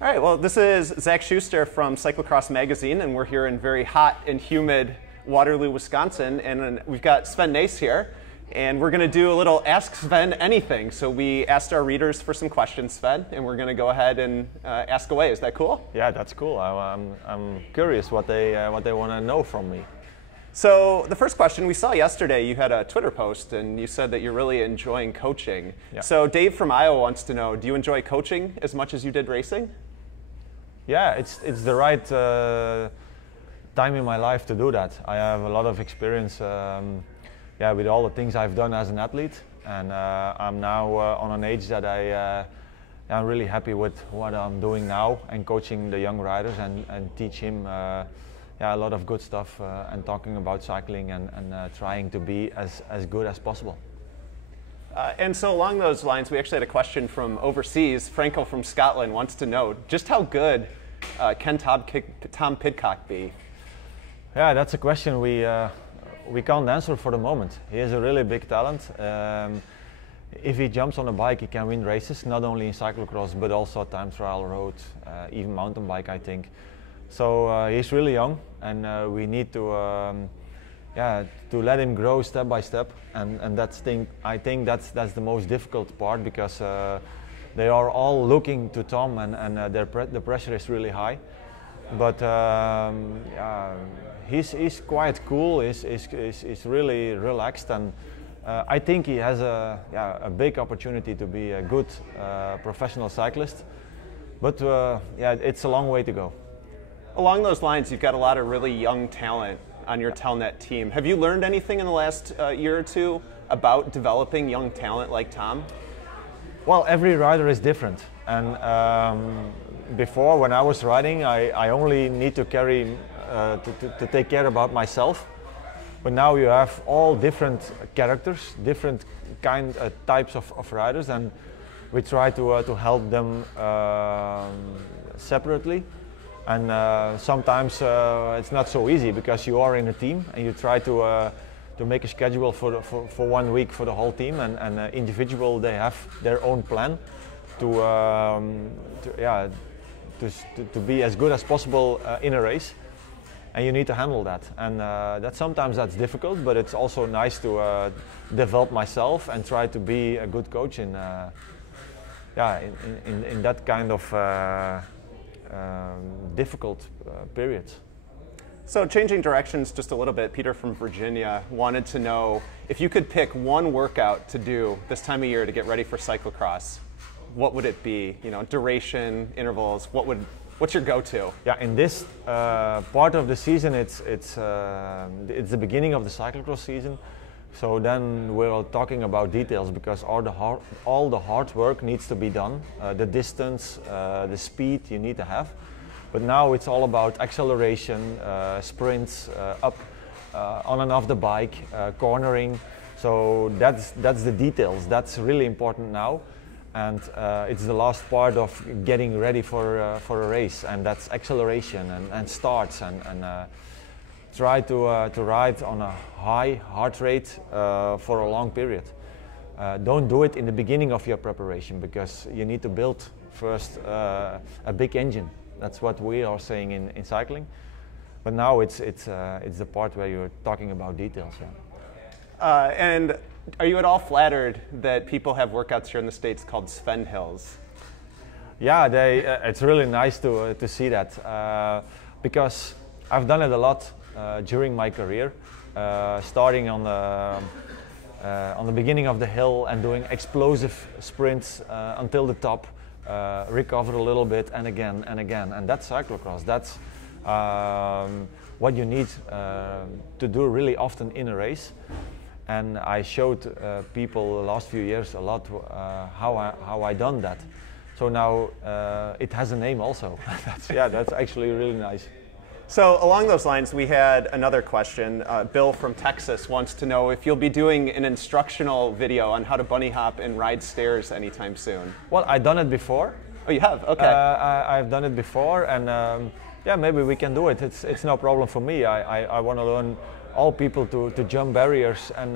All right, well, this is Zach Schuster from Cyclocross Magazine, and we're here in very hot and humid Waterloo, Wisconsin, and we've got Sven Nys here, and we're going to do a little Ask Sven Anything. So we asked our readers for some questions, Sven, and we're going to go ahead and ask away. Is that cool? Yeah, that's cool. I'm curious what they want to know from me. So the first question, we saw yesterday you had a Twitter post and you said that you're really enjoying coaching. Yeah. So Dave from Iowa wants to know, do you enjoy coaching as much as you did racing? Yeah, it's the right time in my life to do that. I have a lot of experience with all the things I've done as an athlete, and I'm now on an age that I'm really happy with what I'm doing now and coaching the young riders and teach him a lot of good stuff and talking about cycling and trying to be as good as possible. And so along those lines, we actually had a question from overseas. Franco from Scotland wants to know just how good can Tom Pitcock be? Yeah, that's a question we can't answer for the moment. He is a really big talent. If he jumps on a bike, he can win races, not only in cyclocross, but also time trial, road, even mountain bike, I think. So he's really young, and we need to let him grow step by step, and I think that's the most difficult part, because they are all looking to Tom, and the pressure is really high. But he's quite cool. He's really relaxed, and I think he has a big opportunity to be a good professional cyclist. But it's a long way to go. Along those lines, you've got a lot of really young talent on your Telnet team. Have you learned anything in the last year or two about developing young talent like Tom? Well, every rider is different, and before, when I was riding, I only need to carry to take care about myself. But now you have all different characters, different types of riders, and we try to help them separately. And sometimes it's not so easy, because you are in a team and you try to make a schedule for 1 week for the whole team, and individual, they have their own plan to be as good as possible in a race, and you need to handle that. And sometimes that's difficult, but it's also nice to develop myself and try to be a good coach in that kind of difficult periods. So changing directions just a little bit, Peter from Virginia wanted to know if you could pick one workout to do this time of year to get ready for cyclocross, what would it be? You know, duration, intervals, what's your go-to? Yeah, in this part of the season, it's the beginning of the cyclocross season. So then we're all talking about details, because all the hard work needs to be done. The distance, the speed you need to have. But now it's all about acceleration, sprints, up, on and off the bike, cornering. So that's the details. That's really important now. And it's the last part of getting ready for a race. And that's acceleration and starts, and try to ride on a high heart rate for a long period. Don't do it in the beginning of your preparation, because you need to build first a big engine. That's what we are saying in cycling. But now it's the part where you're talking about details. Yeah. And are you at all flattered that people have workouts here in the States called Sven Hills? Yeah, it's really nice to see that, because I've done it a lot during my career, starting on the beginning of the hill and doing explosive sprints until the top, recover a little bit, and again and again. And that's cyclocross. That's what you need to do really often in a race. And I showed people the last few years a lot how I done that. So now it has a name also. that's actually really nice. So along those lines, we had another question. Bill from Texas wants to know if you'll be doing an instructional video on how to bunny hop and ride stairs anytime soon. Well, I've done it before. Oh, you have? Okay. I've done it before, and yeah, maybe we can do it. It's no problem for me. I want to learn all people to jump barriers, and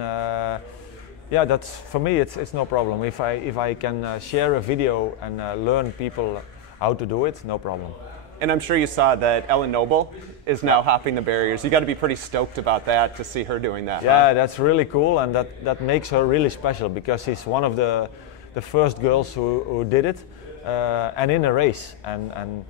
yeah, that's for me. It's no problem. If I can share a video and learn people how to do it, no problem. And I'm sure you saw that Ellen Noble is now hopping the barriers. You got to be pretty stoked about that to see her doing that. Yeah, huh? that's really cool, and that makes her really special because she's one of the first girls who did it, and in a race. And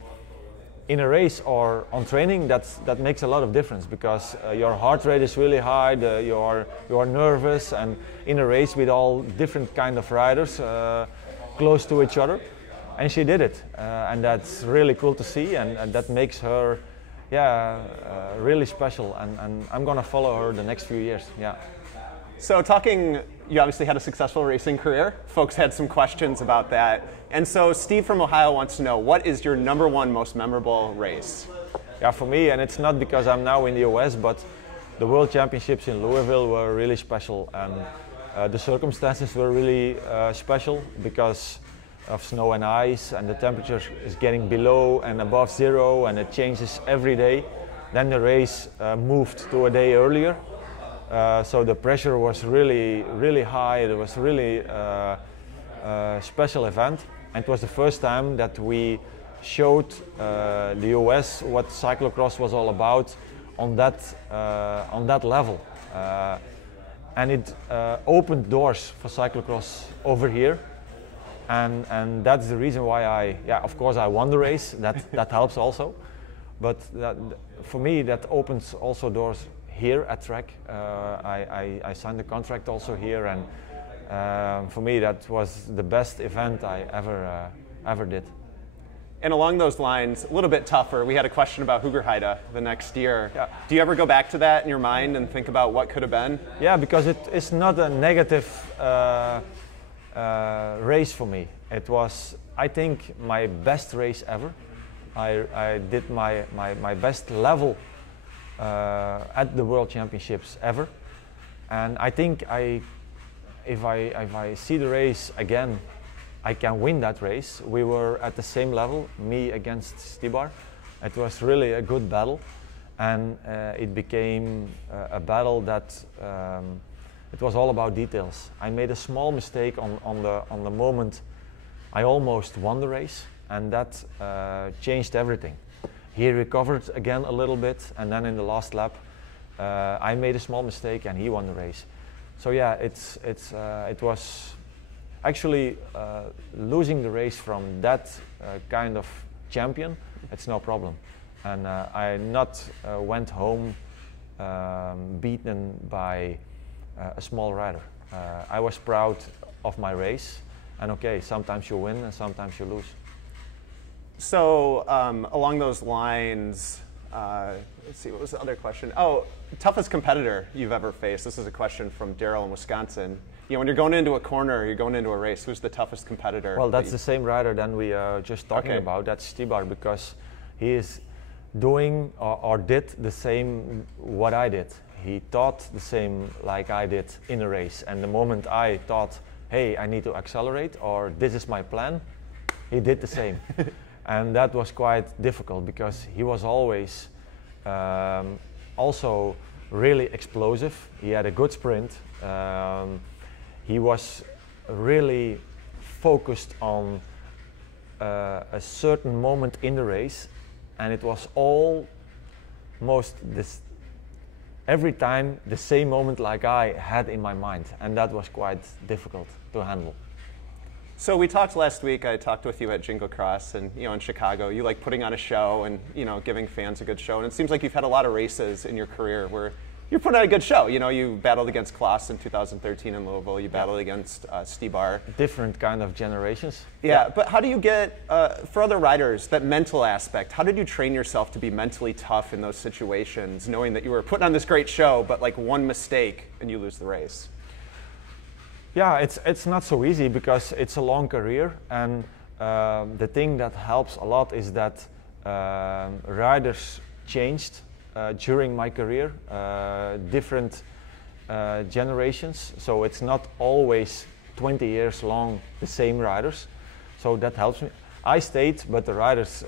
in a race or on training, that makes a lot of difference because your heart rate is really high, you are nervous, and in a race with all different kind of riders close to each other. And she did it, and that's really cool to see, and that makes her, really special. And I'm gonna follow her the next few years. Yeah. So you obviously had a successful racing career. Folks had some questions about that, and so Steve from Ohio wants to know, what is your #1 most memorable race? Yeah, for me, and it's not because I'm now in the US, but the World Championships in Louisville were really special, and the circumstances were really special because of snow and ice, and the temperature is getting below and above zero, and it changes every day. Then the race moved to a day earlier, so the pressure was really, really high. It was really a special event, and it was the first time that we showed the US what cyclocross was all about on that level, and it opened doors for cyclocross over here. And that's the reason why of course I won the race, that helps also, but for me that opens also doors here at track. I signed the contract also here, and for me that was the best event I ever did. And along those lines, a little bit tougher, we had a question about HIDA the next year. Yeah. Do you ever go back to that in your mind and think about what could have been? Yeah, because it's not a negative race for me. It was, I think, my best race ever. I did my best level at the World Championships ever, and I think if I see the race again, I can win that race. We were at the same level, me against Stibar. It was really a good battle, and it became a battle that it was all about details. I made a small mistake on the moment I almost won the race, and that changed everything. He recovered again a little bit, and then in the last lap I made a small mistake and he won the race. So yeah, it was actually losing the race from that kind of champion, it's no problem. And I not went home beaten by a small rider. I was proud of my race, and okay, sometimes you win and sometimes you lose. So along those lines, let's see, what was the other question? Oh, toughest competitor you've ever faced. This is a question from Daryl in Wisconsin. You know, when you're going into a corner, you're going into a race, who's the toughest competitor? Well, that's the same rider than we are just talking about. That's Stibar, because he is doing or did the same what I did. He thought the same like I did in a race, and the moment I thought, hey, I need to accelerate, or this is my plan, he did the same. And that was quite difficult because he was always also really explosive. He had a good sprint. He was really focused on a certain moment in the race, and it was almost this every time the same moment like I had in my mind, and that was quite difficult to handle. So we talked last week, I talked with you at Jingle Cross, and you know, in Chicago, you like putting on a show and you know, giving fans a good show, and it seems like you've had a lot of races in your career where you're putting on a good show. You know, you battled against Klaas in 2013 in Louisville, you battled against Stibar. Different kind of generations. Yeah, but how do you get, for other riders, that mental aspect, how did you train yourself to be mentally tough in those situations, knowing that you were putting on this great show, but like one mistake and you lose the race? Yeah, it's not so easy because it's a long career, and the thing that helps a lot is that riders changed during my career, different generations, so it's not always 20 years long the same riders, so that helps me. I stayed, but the riders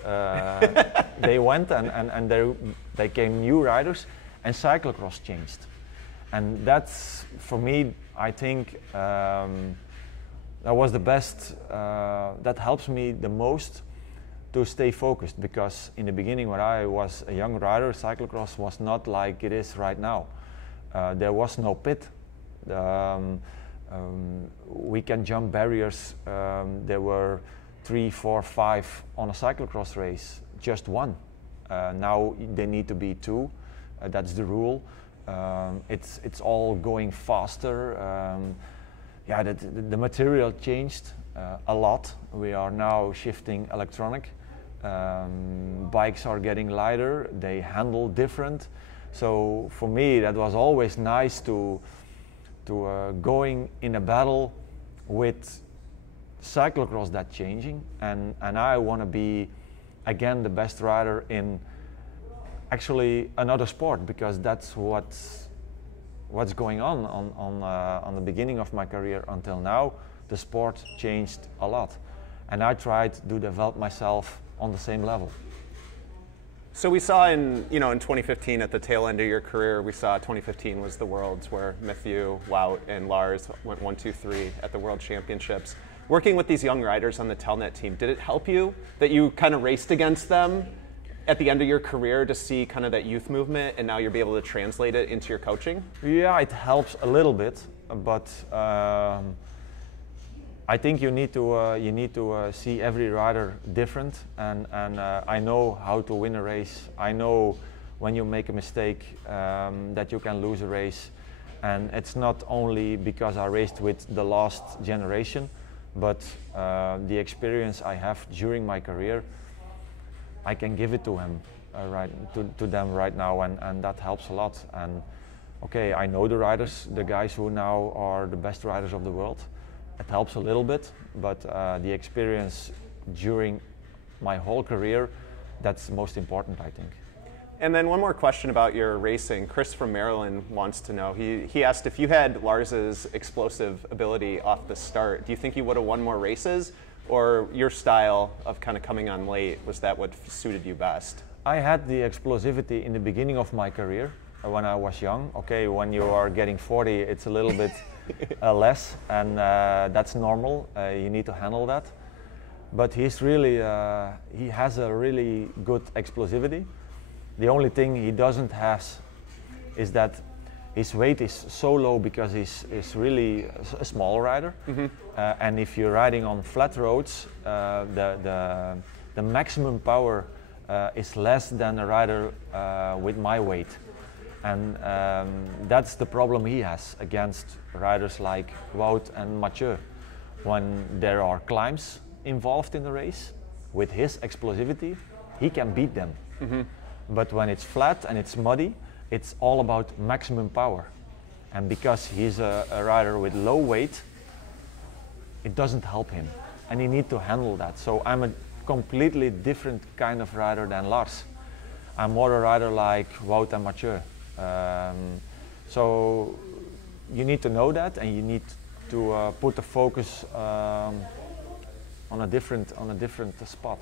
they went, and they came new riders, and cyclocross changed, and that's, for me, I think that was the best, that helps me the most to stay focused, because in the beginning when I was a young rider, cyclocross was not like it is right now. There was no pit. We can jump barriers. There were 3, 4, 5 on a cyclocross race, just one. Now they need to be 2. That's the rule. It's all going faster. Yeah, the material changed a lot. We are now shifting electronic. Bikes are getting lighter. They handle different. So for me, that was always nice to going in a battle with cyclocross that's changing, and I want to be again the best rider in actually another sport, because that's what's going on the beginning of my career until now. The sport changed a lot, and I tried to develop myself on the same level. So we saw in 2015 at the tail end of your career, we saw 2015 was the Worlds where Mathieu, Wout, and Lars went 1, 2, 3 at the World Championships. Working with these young riders on the Telnet team, did it help you that you kind of raced against them at the end of your career to see kind of that youth movement, and now you'll be able to translate it into your coaching? Yeah, it helps a little bit, but I think you need to see every rider different, and I know how to win a race. I know when you make a mistake that you can lose a race, and it's not only because I raced with the last generation, but the experience I have during my career, I can give it to him, to them right now, and that helps a lot. And okay, I know the riders, the guys who now are the best riders of the world. It helps a little bit, but the experience during my whole career, that's most important, I think. And then one more question about your racing. Chris from Maryland wants to know, he asked if you had Lars's explosive ability off the start, do you think you would have won more races, or your style of kind of coming on late, was that what suited you best? I had the explosivity in the beginning of my career when I was young. Okay, when you are getting 40, it's a little bit less, and that's normal. You need to handle that. But he's really, he has a really good explosivity. The only thing he doesn't have is that his weight is so low, because he's really a small rider. Mm-hmm. And if you're riding on flat roads, the maximum power is less than a rider with my weight. And that's the problem he has against riders like Wout and Mathieu. When there are climbs involved in the race, with his explosivity, he can beat them. Mm-hmm. But when it's flat and it's muddy, it's all about maximum power. And because he's a rider with low weight, it doesn't help him. And he needs to handle that. So I'm a completely different kind of rider than Lars. I'm more a rider like Wout and Mathieu. So you need to know that, and you need to put the focus on a different spot.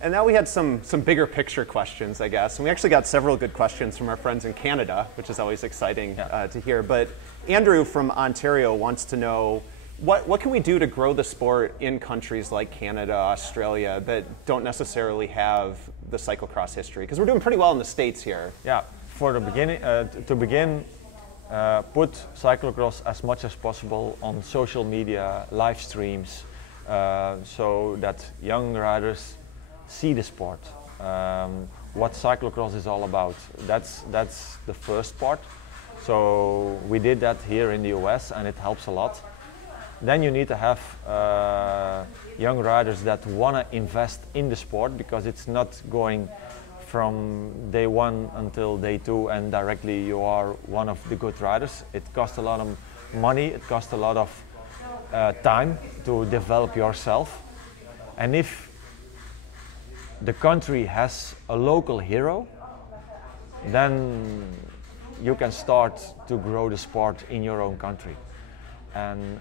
And now we had some bigger picture questions, I guess. And we actually got several good questions from our friends in Canada, which is always exciting to hear. But Andrew from Ontario wants to know, what can we do to grow the sport in countries like Canada, Australia, that don't necessarily have the cyclocross history? Because we're doing pretty well in the States here. Yeah, for the beginning, to begin, put cyclocross as much as possible on social media, live streams, so that young riders see the sport, what cyclocross is all about. That's the first part. So we did that here in the US, and it helps a lot. Then you need to have young riders that want to invest in the sport, because it's not going from day 1 until day 2 and directly you are one of the good riders. It costs a lot of money, it costs a lot of time to develop yourself. And if the country has a local hero, then you can start to grow the sport in your own country. And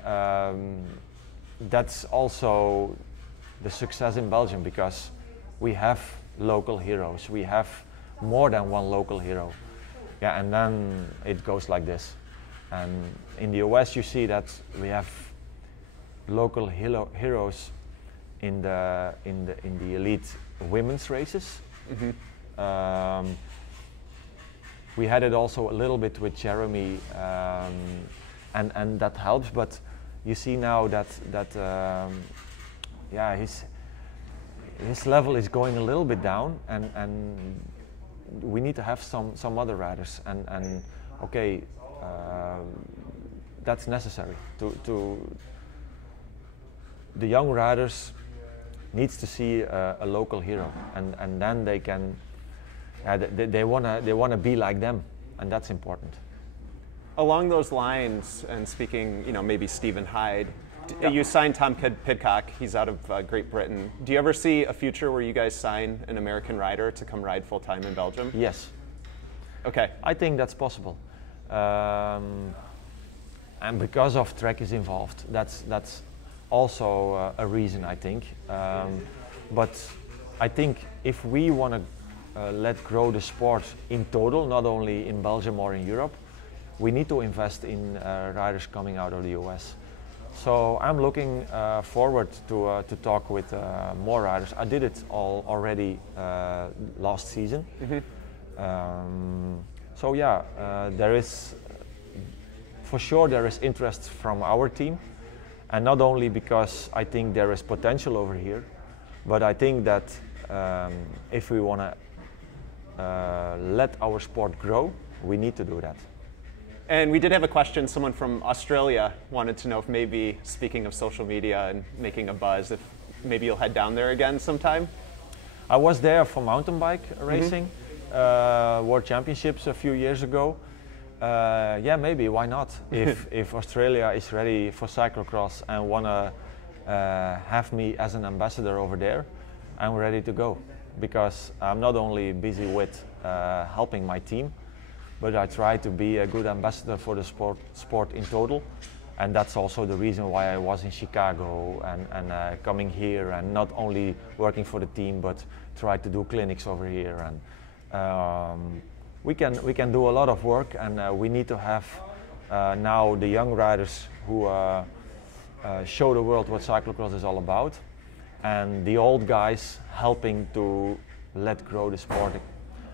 that's also the success in Belgium, because we have local heroes. We have more than one local hero. Yeah, and then it goes like this. And in the US you see that we have local heroes in the elite women's races. We had it also a little bit with Jeremy, and that helps. But you see now that yeah, his level is going a little bit down, and we need to have some other riders. And okay, that's necessary to the young riders needs to see a local hero, and then they can. They wanna be like them, and that's important. Along those lines, and speaking, maybe Stephen Hyde, you signed Tom Pitcock. He's out of Great Britain. Do you ever see a future where you guys sign an American rider to come ride full time in Belgium? Yes. Okay. I think that's possible, and because of Trek is involved, that's also a reason, I think. But I think if we want to let grow the sport in total, not only in Belgium or in Europe, we need to invest in riders coming out of the US. So I'm looking forward to talk with more riders. I did it already last season. So yeah, there is for sure there is interest from our team, and not only because I think there is potential over here, but I think that if we want to let our sport grow, we need to do that. And we did have a question. Someone from Australia wanted to know if maybe, speaking of social media and making a buzz, if maybe you'll head down there again sometime? I was there for mountain bike racing, World Championships a few years ago. Yeah, maybe, why not? If Australia is ready for cyclocross and want to have me as an ambassador over there, I'm ready to go. Because I'm not only busy with helping my team, but I try to be a good ambassador for the sport in total. And that's also the reason why I was in Chicago and coming here, and not only working for the team, but try to do clinics over here. And we can do a lot of work, and we need to have now the young riders who show the world what cyclocross is all about, and the old guys helping to let grow the sport.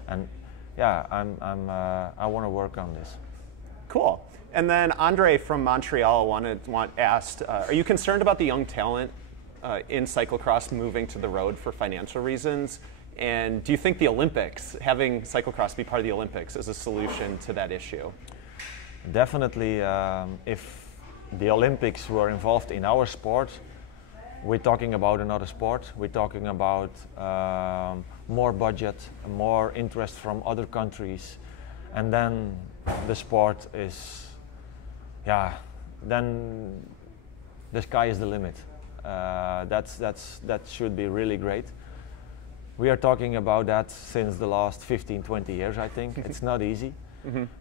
And yeah, I want to work on this. Cool. And then Andre from Montreal asked, are you concerned about the young talent in cyclocross moving to the road for financial reasons? And do you think the Olympics, having cyclocross be part of the Olympics, is a solution to that issue? Definitely, if the Olympics were involved in our sport, we're talking about another sport. We're talking about more budget, more interest from other countries, and then the sport is, yeah, then the sky is the limit. That should be really great. We are talking about that since the last 15, 20 years, I think. It's not easy,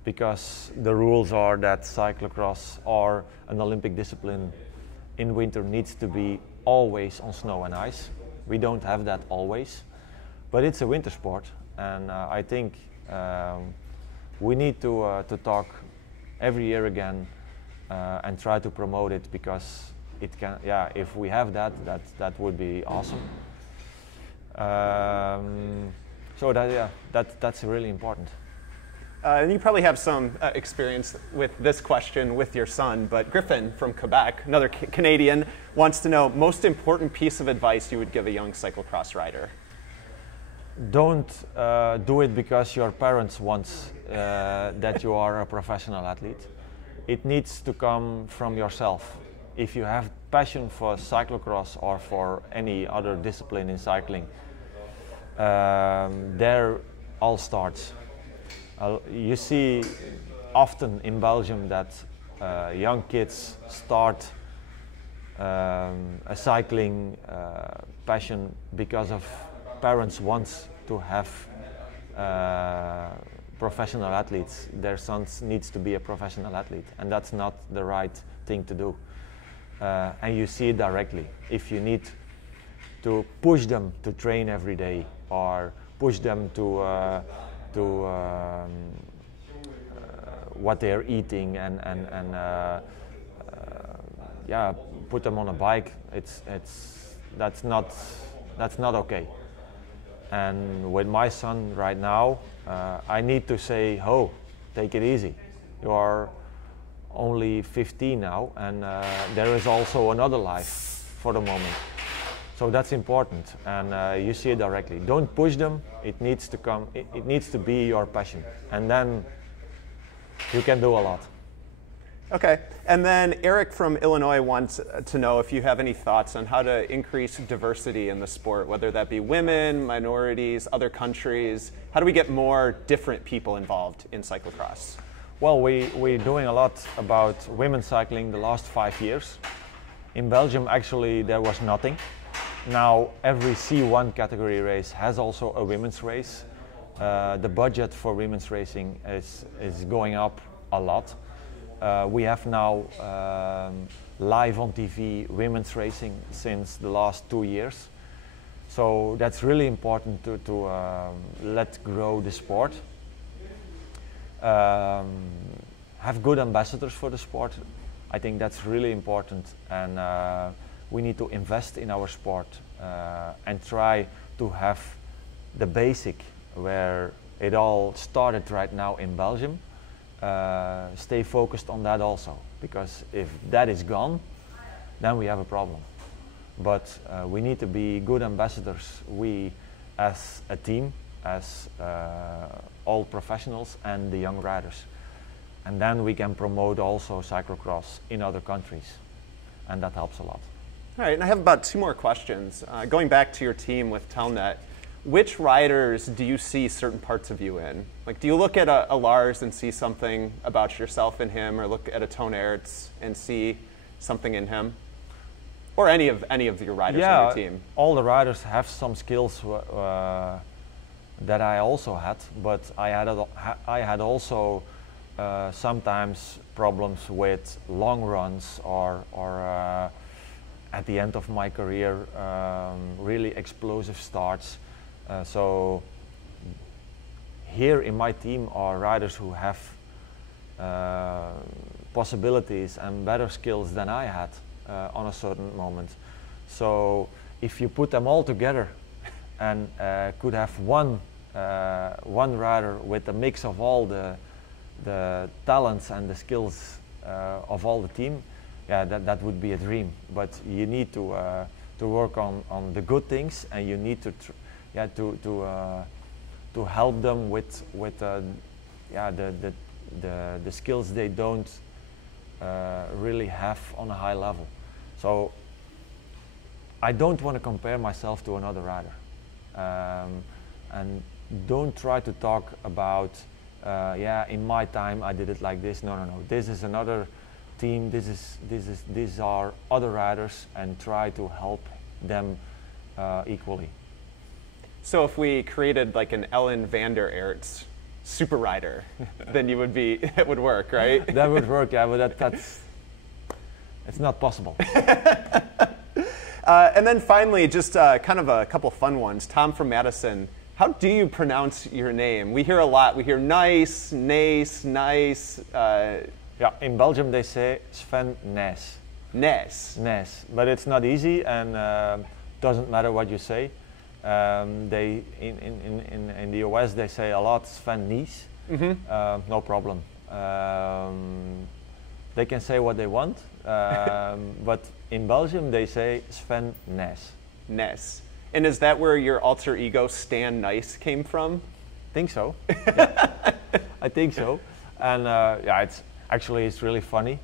because the rules are that cyclocross or an Olympic discipline in winter needs to be always on snow and ice. We don't have that always, but it's a winter sport, and I think we need to talk every year again and try to promote it, because it can. Yeah, if we have that would be awesome. So that's really important. And you probably have some experience with this question with your son, but Griffin from Quebec, another Canadian, wants to know, most important piece of advice you would give a young cyclocross rider? Don't do it because your parents want that you are a professional athlete. It needs to come from yourself. If you have passion for cyclocross or for any other discipline in cycling, there all starts. You see often in Belgium that young kids start a cycling passion because of parents want to have professional athletes. Their sons needs to be a professional athlete, and that's not the right thing to do. And you see it directly. If you need to push them to train every day, or push them to what they're eating, and yeah, put them on a bike, it's That's not okay. And with my son right now, I need to say, "Oh, take it easy. You are only 15 now, and there is also another life for the moment." So that's important, and you see it directly. Don't push them. It needs to come. It needs to be your passion, and then you can do a lot. Okay, and then Eric from Illinois wants to know if you have any thoughts on how to increase diversity in the sport, whether that be women, minorities, other countries. How do we get more different people involved in cyclocross? Well, we're doing a lot about women's cycling the last 5 years. In Belgium, actually, there was nothing. Now, every C1 category race has also a women's race. The budget for women's racing is going up a lot. We have now live on TV women's racing since the last 2 years. So that's really important to let grow the sport. Have good ambassadors for the sport. I think that's really important, and we need to invest in our sport and try to have the basic where it all started right now in Belgium. Stay focused on that also, because if that is gone, then we have a problem. But we need to be good ambassadors, we as a team, as all professionals and the young riders. And then we can promote also cyclocross in other countries, and that helps a lot. All right, and I have about 2 more questions. Going back to your team with Telnet, which riders do you see certain parts of you in? Like, do you look at a Lars and see something about yourself in him, or look at a Toon Aerts and see something in him? Or any of your riders on your team? All the riders have some skills that I also had, but I had also sometimes problems with long runs or at the end of my career, really explosive starts. So here in my team are riders who have possibilities and better skills than I had on a certain moment. So if you put them all together and could have one rider with a mix of all the talents and the skills of all the team, yeah, that would be a dream. But you need to work on the good things, and you need to to help them with the skills they don't really have on a high level. So I don't want to compare myself to another rider, and don't try to talk about in my time I did it like this. No. This is another team. These are other riders, and try to help them equally. So if we created like an Ellen van der Aerts super rider, then you would be, it would work, right? That would work, yeah, but it's not possible. And then finally, just kind of a couple fun ones. Tom from Madison, how do you pronounce your name? We hear a lot. We hear Nys, Nys, Nice. Yeah, in Belgium they say Sven Nys. Nys. Nys, but it's not easy, and doesn't matter what you say. They in the US they say a lot Sven Nys. Mm-hmm. No problem. They can say what they want, but in Belgium they say Sven Nys. Nys. And is that where your alter ego Stan Nys came from? Think so. Yeah. I think so. And yeah, it's really funny.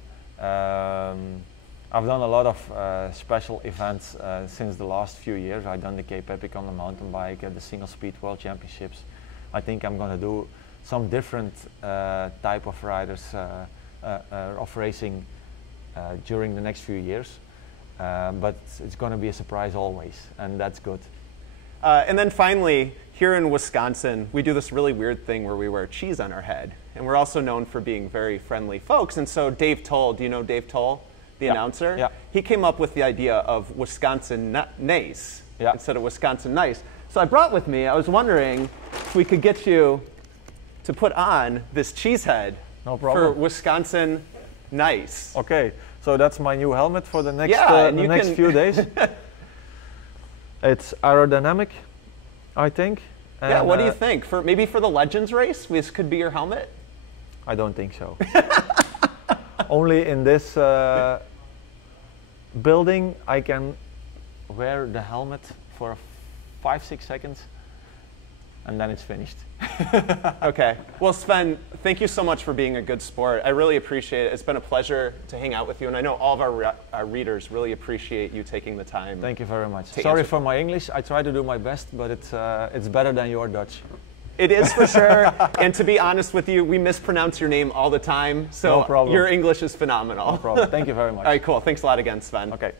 I've done a lot of special events since the last few years. I've done the Cape Epic on the mountain bike, the single speed world championships. I think I'm going to do some different type of riders of racing during the next few years. But it's going to be a surprise always, and that's good. And then finally, here in Wisconsin, we do this really weird thing where we wear cheese on our head. And we're also known for being very friendly folks. And so Dave Toll, do you know Dave Toll, the announcer? Yeah. He came up with the idea of Wisconsin Nys instead of Wisconsin Nice. So I brought with me, I was wondering if we could get you to put on this cheese head for Wisconsin Nice. Okay, so that's my new helmet for the next, few days. It's aerodynamic, I think. Yeah, And, what do you think? Maybe for the Legends race, this could be your helmet? I don't think so. Only in this building I can wear the helmet for 5-6 seconds and then it's finished. Okay. Well, Sven, thank you so much for being a good sport. I really appreciate it. It's been a pleasure to hang out with you, and I know all of our readers really appreciate you taking the time. Thank you very much. Sorry for my English. I try to do my best, but it's better than your Dutch. It is for sure. And to be honest with you, we mispronounce your name all the time, so no problem. Your English is phenomenal. No problem. Thank you very much. All right, cool. Thanks a lot again, Sven. Okay.